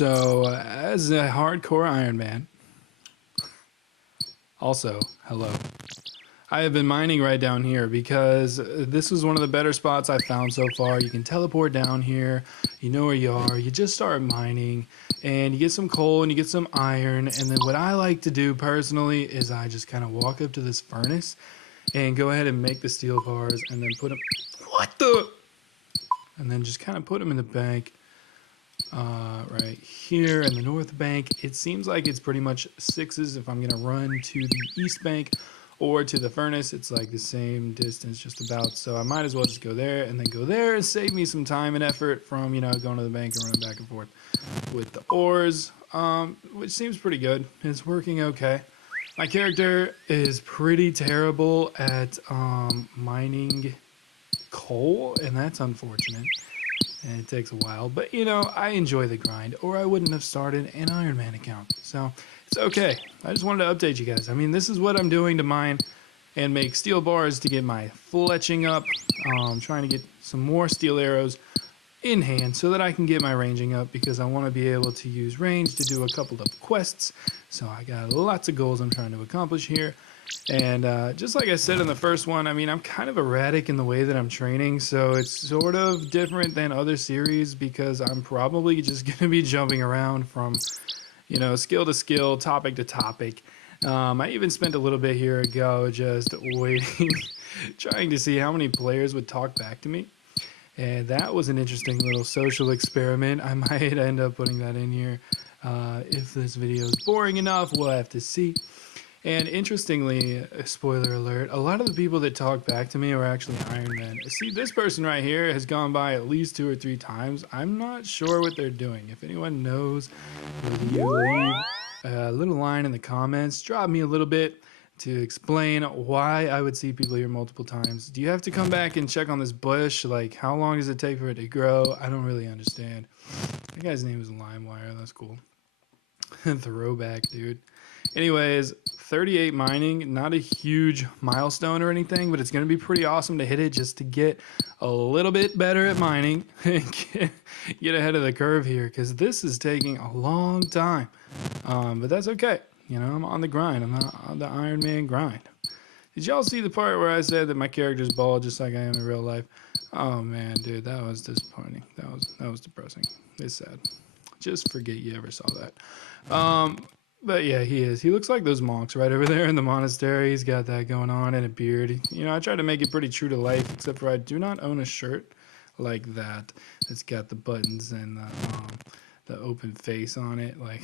So, as a hardcore Iron Man, also, hello. I have been mining right down here because this is one of the better spots I've found so far. You can teleport down here, you know where you are, you just start mining, and you get some coal and you get some iron. And then what I like to do personally is I just kind of walk up to this furnace and go ahead and make the steel bars and then put them. What the? And then just kind of put them in the bank. Right here in the north bank. It seems like it's pretty much sixes if I'm gonna run to the east bank or to the furnace. It's like the same distance just about, so I might as well just go there and then go there and save me some time and effort from, you know, going to the bank and running back and forth with the ores, which seems pretty good. It's working okay. My character is pretty terrible at mining coal, and that's unfortunate. And it takes a while, but you know, I enjoy the grind, or I wouldn't have started an Iron Man account. So it's okay. I just wanted to update you guys. I mean, this is what I'm doing to mine and make steel bars to get my fletching up. Trying to get some more steel arrows in hand so that I can get my ranging up, because I want to be able to use range to do a couple of quests. So I got lots of goals I'm trying to accomplish here. And just like I said in the first one, I mean, I'm kind of erratic in the way that I'm training, so it's sort of different than other series because I'm probably just going to be jumping around from, you know, skill to skill, topic to topic. I even spent a little bit here ago just waiting, trying to see how many players would talk back to me. And that was an interesting little social experiment. I might end up putting that in here. If this video is boring enough, we'll have to see. And interestingly, spoiler alert, a lot of the people that talk back to me are actually Iron Men. See, this person right here has gone by at least 2 or 3 times. I'm not sure what they're doing. If anyone knows, will you leave a little line in the comments? Drop me a little bit to explain why I would see people here multiple times. Do you have to come back and check on this bush? Like, how long does it take for it to grow? I don't really understand. That guy's name is LimeWire. That's cool. Throwback, dude. Anyways, 38 mining, not a huge milestone or anything, but it's going to be pretty awesome to hit it just to get a little bit better at mining and get ahead of the curve here, because this is taking a long time. But that's okay. You know, I'm on the grind. I'm on the Iron Man grind. Did y'all see the part where I said that my character's bald just like I am in real life? Oh man, dude, that was disappointing. That was depressing. It's sad. Just forget you ever saw that. But yeah, he is. He looks like those monks right over there in the monastery. He's got that going on and a beard. You know, I try to make it pretty true to life, except for I do not own a shirt like that. It's got the buttons and the open face on it. Like,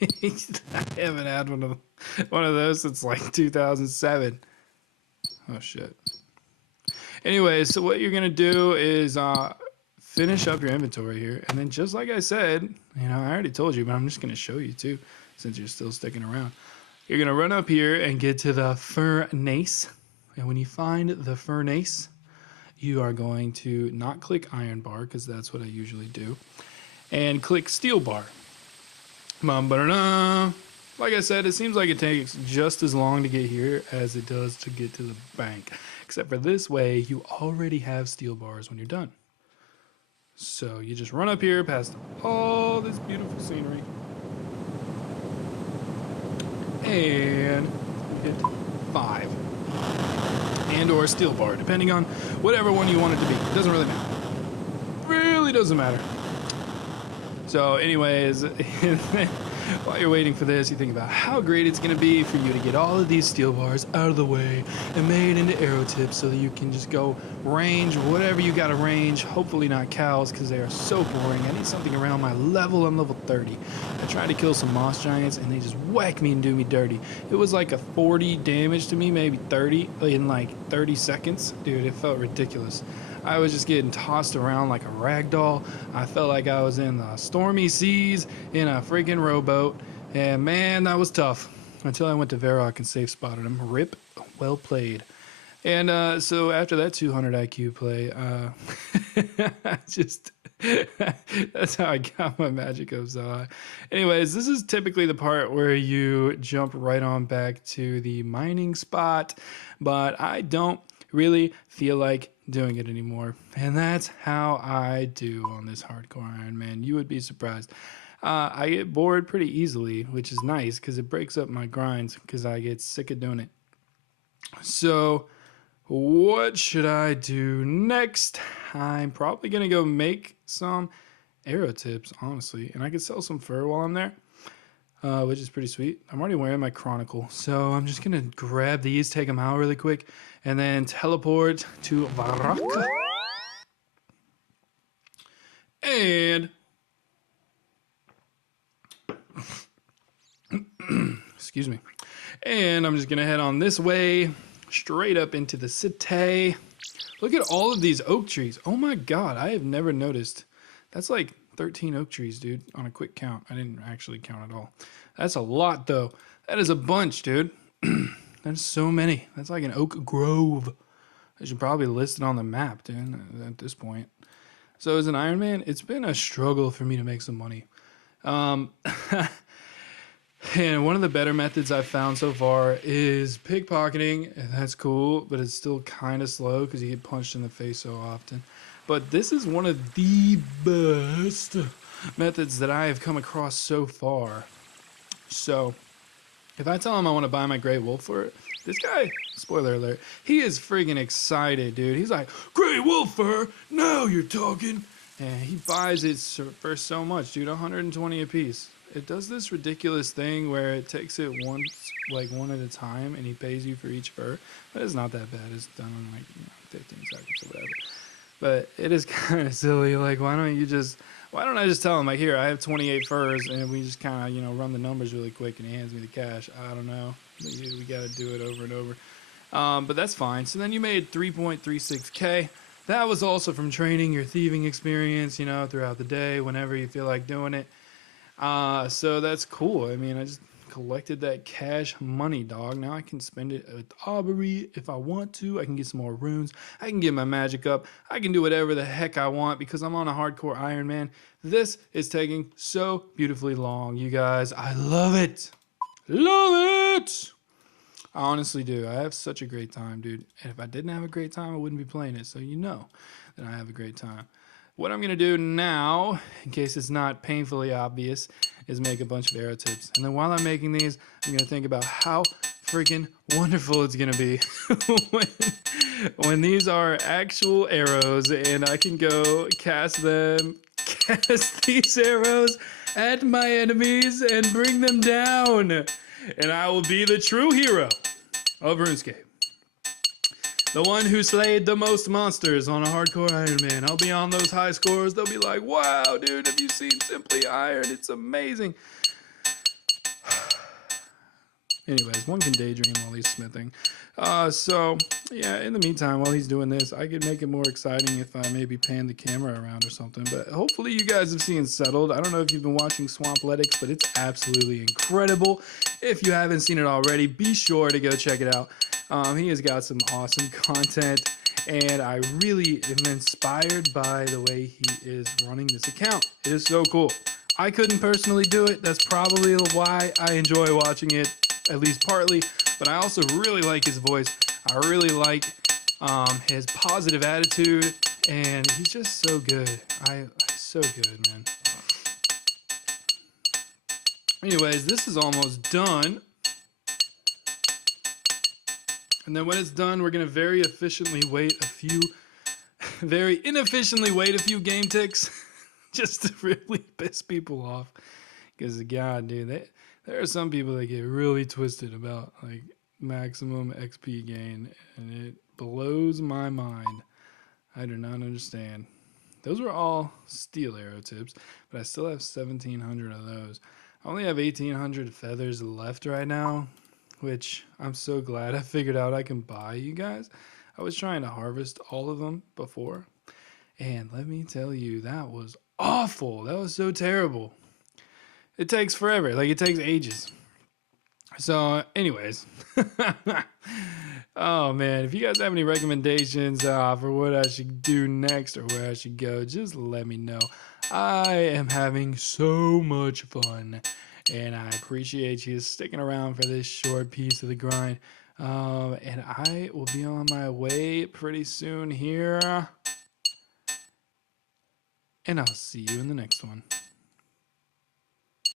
I haven't had one of those since like 2007. Oh shit. Anyway, so what you're gonna do is finish up your inventory here, and then just like I said, you know, I already told you, but I'm just gonna show you too, since you're still sticking around. You're gonna run up here and get to the furnace, and when you find the furnace, you are going to not click iron bar, because that's what I usually do, and click steel bar. Like I said, it seems like it takes just as long to get here as it does to get to the bank, except for this way you already have steel bars when you're done. So you just run up here past all this beautiful scenery and hit 5 and or steel bar, depending on whatever one you want it to be. It doesn't really matter. Really doesn't matter. So anyways, while you're waiting for this, you think about how great it's going to be for you to get all of these steel bars out of the way and made into arrow tips so that you can just go range whatever you got to range. Hopefully not cows, because they are so boring. I need something around my level. I'm level 30. I tried to kill some moss giants and they just whack me and do me dirty. It was like a 40 damage to me, maybe 30 in like 30 seconds. Dude, it felt ridiculous. I was just getting tossed around like a rag doll. I felt like I was in the stormy seas in a freaking rowboat. And man, that was tough. Until I went to Varrock and safe spotted him. Rip, well played. And so after that 200 IQ play, that's how I got my magic up so high. Anyways, this is typically the part where you jump right on back to the mining spot, but I don't really feel like doing it anymore. And that's how I do on this hardcore Ironman. You would be surprised. I get bored pretty easily, which is nice because it breaks up my grinds because I get sick of doing it. So, what should I do next? I'm probably going to go make some arrow tips, honestly, and I could sell some fur while I'm there, which is pretty sweet. I'm already wearing my Chronicle, so I'm just going to grab these, take them out really quick, and then teleport to Varaka. And excuse me. And I'm just gonna head on this way, straight up into the city. Look at all of these oak trees. Oh my god, I have never noticed. That's like 13 oak trees, dude, on a quick count. I didn't actually count at all. That's a lot, though. That is a bunch, dude. That's so many. That's like an oak grove. I should probably list it on the map, dude, at this point. So as an Ironman, it's been a struggle for me to make some money. And one of the better methods I've found so far is pickpocketing, and that's cool, but it's still kind of slow because you get punched in the face so often. But this is one of the best methods that I have come across so far. So, if I tell him I want to buy my gray wolf for it, this guy, spoiler alert, he is friggin' excited, dude. He's like, gray wolf fur, now you're talking. And he buys it for so much, dude, 120 a piece. It does this ridiculous thing where it takes it one at a time, and he pays you for each fur. But it's not that bad. It's done in like 15 seconds or whatever. But it is kind of silly. Like, why don't I just tell him, like, here, I have 28 furs, and we just kind of, run the numbers really quick, and he hands me the cash. I don't know. We got to do it over and over. But that's fine. So then you made 3.36K. That was also from training your thieving experience, throughout the day, whenever you feel like doing it. So that's cool. I mean, I just collected that cash money, dog. Now I can spend it at Aubrey if I want to. I can get some more runes. I can get my magic up. I can do whatever the heck I want because I'm on a hardcore Ironman. This is taking so beautifully long, you guys. I love it. Love it. I honestly do. I have such a great time, dude. And if I didn't have a great time, I wouldn't be playing it. So you know that I have a great time. What I'm going to do now, in case it's not painfully obvious, is make a bunch of arrow tips. And then while I'm making these, I'm going to think about how freaking wonderful it's going to be when these are actual arrows and I can go cast these arrows at my enemies and bring them down. And I will be the true hero of RuneScape. The one who slayed the most monsters on a hardcore Ironman. I'll be on those high scores. They'll be like, wow, dude, have you seen Simply Iron? It's amazing. Anyways, one can daydream while he's smithing. So, yeah, in the meantime, while he's doing this, I could make it more exciting if I maybe pan the camera around or something. But hopefully you guys have seen Settled. I don't know if you've been watching Swampletics, but it's absolutely incredible. If you haven't seen it already, be sure to go check it out. He has got some awesome content, and I really am inspired by the way he is running this account. It is so cool. I couldn't personally do it. That's probably why I enjoy watching it, at least partly, but I also really like his voice. I really like his positive attitude, and he's just so good. So good, man. Anyways, this is almost done. And then when it's done, we're going to very inefficiently wait a few game ticks just to really piss people off. Because, God, dude, there are some people that get really twisted about, like, maximum XP gain, and it blows my mind. I do not understand. Those were all steel arrow tips, but I still have 1,700 of those. I only have 1,800 feathers left right now, which I'm so glad I figured out I can buy, you guys. I was trying to harvest all of them before, and let me tell you, that was awful. That was so terrible. It takes forever. Like, it takes ages. So, anyways. Oh, man. If you guys have any recommendations for what I should do next or where I should go, just let me know. I am having so much fun, and I appreciate you sticking around for this short piece of the grind. And I will be on my way pretty soon here. And I'll see you in the next one.